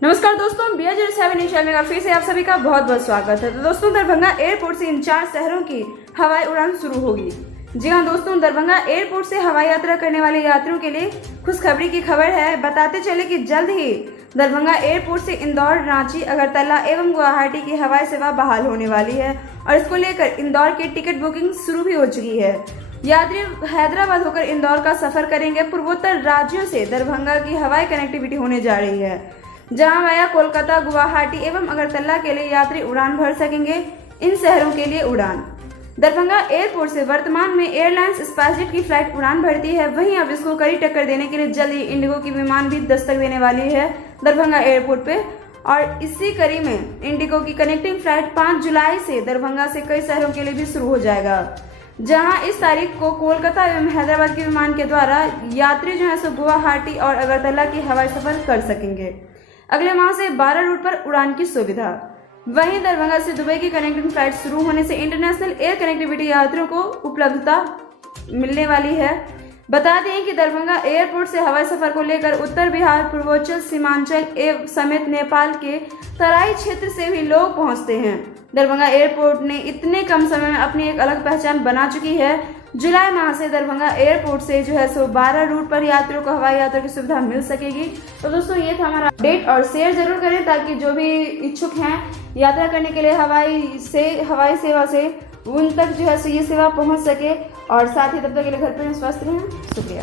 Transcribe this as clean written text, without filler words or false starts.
नमस्कार दोस्तों, BR07 news channel में फिर से आप सभी का बहुत बहुत स्वागत है। तो दोस्तों, दरभंगा एयरपोर्ट से इन 4 शहरों की हवाई उड़ान शुरू होगी। जी हां दोस्तों, दरभंगा एयरपोर्ट से हवाई यात्रा करने वाले यात्रियों के लिए खुशखबरी की खबर है। बताते चले कि जल्द ही दरभंगा एयरपोर्ट से इंदौर, रांची, अगरतला एवं गुवाहाटी की हवाई सेवा बहाल होने वाली है और इसको लेकर इंदौर की टिकट बुकिंग शुरू भी हो चुकी है। यात्री हैदराबाद होकर इंदौर का सफर करेंगे। पूर्वोत्तर राज्यों से दरभंगा की हवाई कनेक्टिविटी होने जा रही है, जहां वाया कोलकाता, गुवाहाटी एवं अगरतला के लिए यात्री उड़ान भर सकेंगे। इन शहरों के लिए उड़ान दरभंगा एयरपोर्ट से वर्तमान में एयरलाइंस स्पाइसजेट की फ्लाइट उड़ान भरती है। वहीं अब इसको कड़ी टक्कर देने के लिए जल्द ही इंडिगो की विमान भी दस्तक देने वाली है दरभंगा एयरपोर्ट पे। और इसी कड़ी में इंडिगो की कनेक्टिंग फ्लाइट 5 जुलाई से दरभंगा से कई शहरों के लिए भी शुरू हो जाएगा, जहां इस तारीख को कोलकाता एवं हैदराबाद के विमान के द्वारा यात्री जो है सो गुवाहाटी और अगरतला की हवाई सफर कर सकेंगे। अगले माह से 12 रूट पर उड़ान की सुविधा। वहीं दरभंगा से दुबई की कनेक्टिंग फ्लाइट शुरू होने से इंटरनेशनल एयर कनेक्टिविटी यात्रियों को उपलब्धता मिलने वाली है। बता दें कि दरभंगा एयरपोर्ट से हवाई सफर को लेकर उत्तर बिहार, पूर्वोत्तर सीमांचल समेत नेपाल के तराई क्षेत्र से भी लोग पहुंचते हैं। दरभंगा एयरपोर्ट ने इतने कम समय में अपनी एक अलग पहचान बना चुकी है। जुलाई माह से दरभंगा एयरपोर्ट से जो है सो 12 रूट पर यात्रियों को हवाई यात्रा की सुविधा मिल सकेगी। तो दोस्तों, ये था हमारा अपडेट और शेयर जरूर करें ताकि जो भी इच्छुक हैं यात्रा करने के लिए हवाई सेवा से उन तक जो है सो ये सेवा पहुंच सके। और साथ ही तब तक के लिए घर पर स्वस्थ रहें। शुक्रिया।